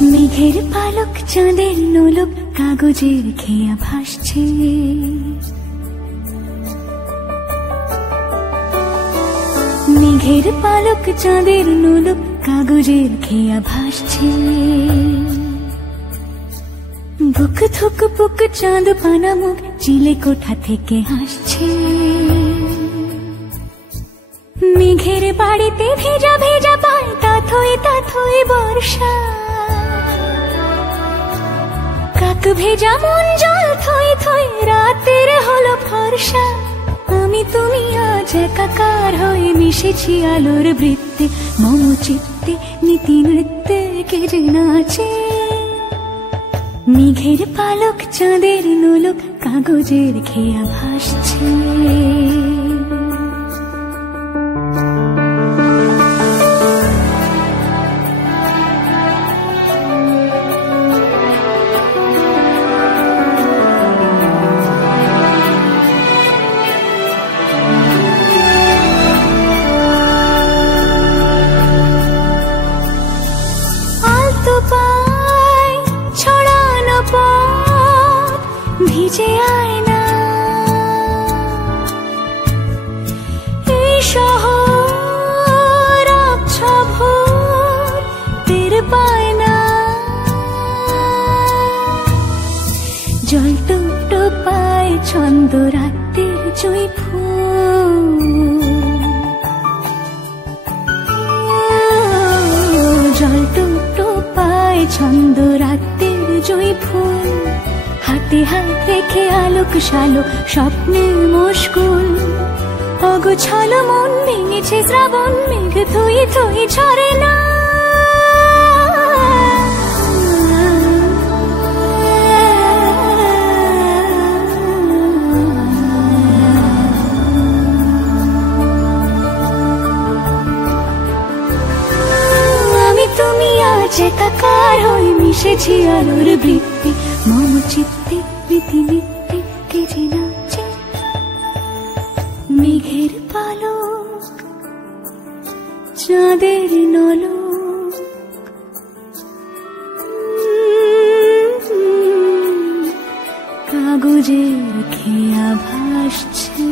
মেঘের পালক চাঁদের নোলক কাগজের খেয়া ভাসছে। মেঘের পালক চাঁদের নোলক কাগজের খেয়া ভাসছে। বুক থুক বুক চাঁদ পানা মুখ চিলে কোঠা থেকে হাসছে। মেঘের বাড়িতে ভেজা ভেজা পায় তাথই বর্ষা। কাক ভেজা মন জল থই থই রাতের হলো ফর্সা। আমি তুমি আজ একাকার হয়ে মিশেছি আলোর বৃত্তে। মম চিত্তে নীতি নৃত্যে কে যে নাচে। মেঘের পালক চাঁদের নোলক কাগজের খেয়া ভাসছে। ভিজে আয়না এই শহর আবছা ভোর টের পায় না। জল টুকটো পায় ছন্দ রাতের জুঁই ফুল। জল টুকটো পায় ছন্দ রাতের জুঁই ফুল। হাতে হাত রেখে আলোক শালো স্বপ্নের মশগুল। অগোছালো মন ভেঙেছে শ্রাবণ মেঘ থই থই ঝরে না। আমি তুমি আজ একাকার হয়ে মিশেছি আলোর বৃত্তে। মম চিত্তে রীতি নিত্যে কে যে নাচে। মেঘের পালক চাঁদের নোলক কাগজের খেয়া ভাসছে।